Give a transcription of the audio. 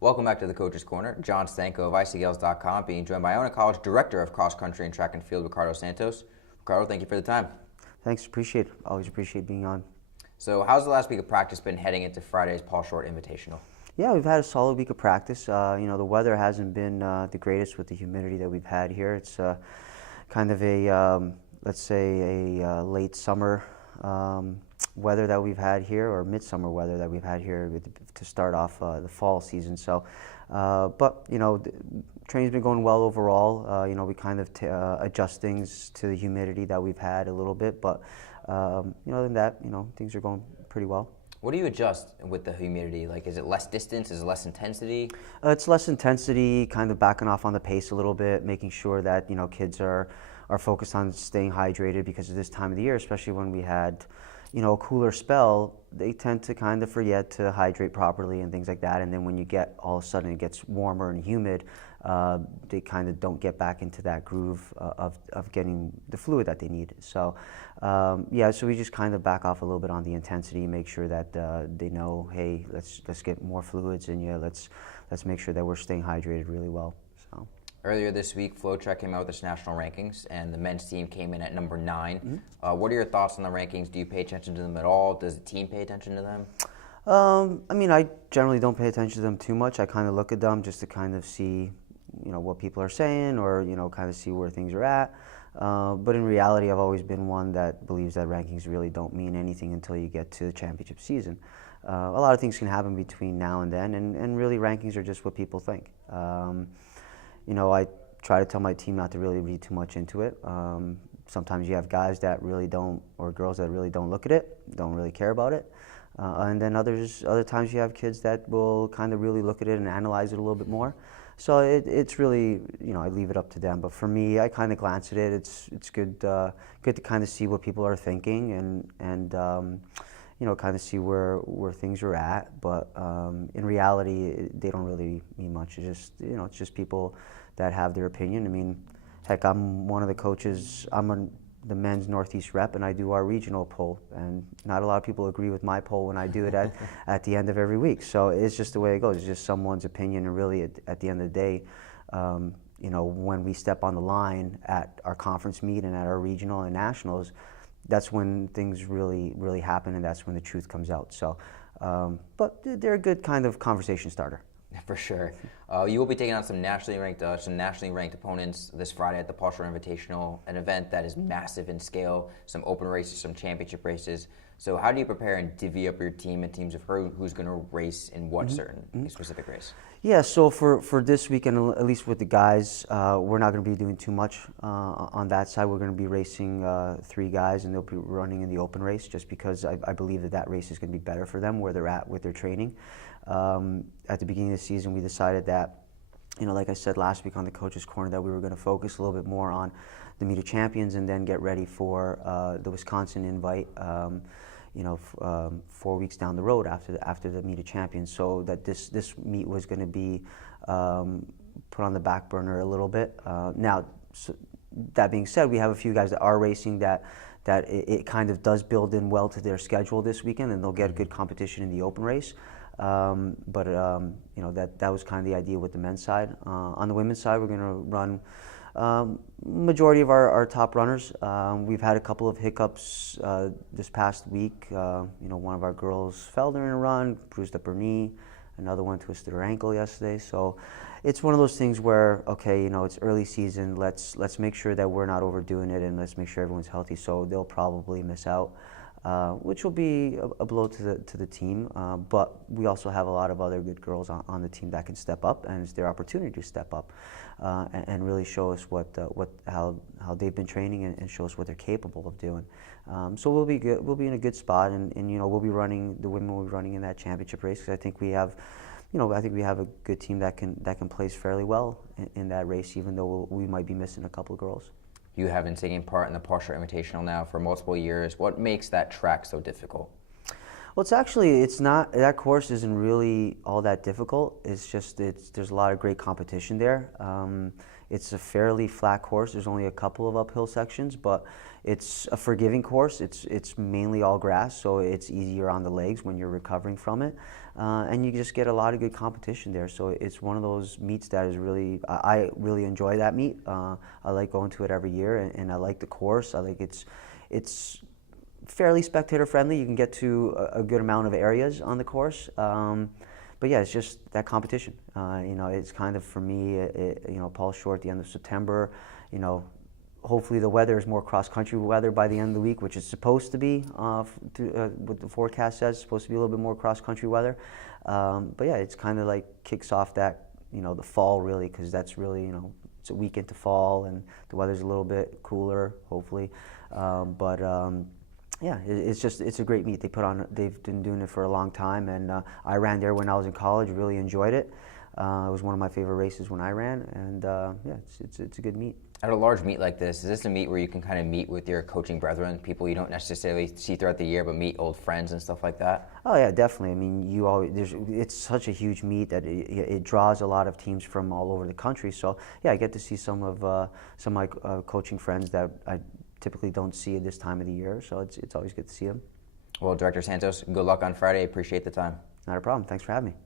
Welcome back to the Coach's Corner. John Stanko of ICGaels.com, being joined by Iona College Director of Cross Country and Track and Field, Ricardo Santos. Ricardo, thank you for the time. Thanks, appreciate it. Always appreciate being on. So how's the last week of practice been heading into Friday's Paul Short Invitational? Yeah, we've had a solid week of practice. The weather hasn't been the greatest with the humidity that we've had here. It's kind of let's say, a late summer weather that we've had here, or midsummer weather that we've had here to start off the fall season. So, training's been going well overall. We kind of adjust things to the humidity that we've had a little bit, but other than that, things are going pretty well. What do you adjust with the humidity? Like, is it less distance? Is it less intensity? It's less intensity, kind of backing off on the pace a little bit, making sure that kids are focused on staying hydrated, because of this time of the year, especially when we had a cooler spell, they tend to kind of forget to hydrate properly and things like that. And then when you get, all of a sudden it gets warmer and humid, they kind of don't get back into that groove of getting the fluid that they need. So so we just kind of back off a little bit on the intensity, make sure that they know, hey, let's get more fluids in you. Let's make sure that we're staying hydrated really well. So. Earlier this week, FloTrack came out with its national rankings, and the men's team came in at number 9. What are your thoughts on the rankings? Do you pay attention to them at all? Does the team pay attention to them? I generally don't pay attention to them too much. I kind of look at them just to kind of see, what people are saying, or, kind of see where things are at. But in reality, I've always been one that believes that rankings really don't mean anything until you get to the championship season. A lot of things can happen between now and then, and really rankings are just what people think. I try to tell my team not to really read too much into it. Sometimes you have guys that really don't, or girls that really don't look at it, don't really care about it. And then other times you have kids that will kind of really look at it and analyze it a little bit more. So it's really, I leave it up to them. But for me, I kind of glance at it. It's good to kind of see what people are thinking and kind of see where things are at. But in reality, they don't really mean much. It's just people that have their opinion. I mean, heck, I'm one of the coaches. I'm the men's Northeast rep, and I do our regional poll. And not a lot of people agree with my poll when I do it at the end of every week. So it's just the way it goes. It's just someone's opinion, and really at the end of the day, when we step on the line at our conference meet and at our regional and nationals, that's when things really, really happen, and that's when the truth comes out. So, but they're a good kind of conversation starter. For sure. You will be taking on some nationally ranked opponents this Friday at the Paul Short Invitational, an event that is massive in scale, some open races, some championship races. So how do you prepare and divvy up your team in teams of who's going to race in what specific race? Yeah, so for this weekend, at least with the guys, we're not going to be doing too much on that side. We're going to be racing 3 guys, and they'll be running in the open race, just because I believe that race is going to be better for them where they're at with their training. At the beginning of the season, we decided that, like I said last week on the Coach's Corner, that we were going to focus a little bit more on the Meet of Champions and then get ready for the Wisconsin invite, 4 weeks down the road after the Meet of Champions. So that this meet was going to be put on the back burner a little bit. That being said, we have a few guys that are racing that it kind of does build in well to their schedule this weekend, and they'll get good competition in the open race. That was kind of the idea with the men's side. On the women's side, we're going to run majority of our top runners. We've had a couple of hiccups this past week. One of our girls fell during a run, bruised up her knee. Another one twisted her ankle yesterday. So it's one of those things where, okay, it's early season. Let's make sure that we're not overdoing it, and let's make sure everyone's healthy. So they'll probably miss out, which will be a blow to the team. But we also have a lot of other good girls on the team that can step up, and it's their opportunity to step up and really show us how they've been training and show us what they're capable of doing. So we'll be good. We'll be in a good spot, and we'll be running. The women will be running in that championship race, because I think we have. I think we have a good team that can place fairly well in that race, even though we might be missing a couple of girls. You have been taking part in the Paul Short Invitational now for multiple years. What makes that track so difficult? Well, it's not, that course isn't really all that difficult. It's just, there's a lot of great competition there. It's a fairly flat course. There's only a couple of uphill sections, but it's a forgiving course. It's mainly all grass, so it's easier on the legs when you're recovering from it. and you just get a lot of good competition there. So it's one of those meets that is really, I really enjoy that meet. I like going to it every year, and I like the course. I like it's fairly spectator friendly. You can get to a good amount of areas on the course. But yeah, it's just that competition. It's kind of for me, Paul Short, the end of September, hopefully the weather is more cross-country weather by the end of the week, which is supposed to be, what the forecast says, supposed to be a little bit more cross-country weather. But yeah, it's kind of like kicks off that, the fall really, because that's really, it's a week into fall and the weather's a little bit cooler, hopefully. Yeah, it's a great meet. They've been doing it for a long time, and I ran there when I was in college, really enjoyed it. It was one of my favorite races when I ran, and yeah, it's a good meet. At a large meet like this, is this a meet where you can kind of meet with your coaching brethren, people you don't necessarily see throughout the year, but meet old friends and stuff like that? Oh yeah, definitely. I mean, it's such a huge meet that it draws a lot of teams from all over the country. So yeah, I get to see some of my coaching friends that I typically don't see at this time of the year. So it's always good to see them. Well, Director Santos, good luck on Friday. Appreciate the time. Not a problem. Thanks for having me.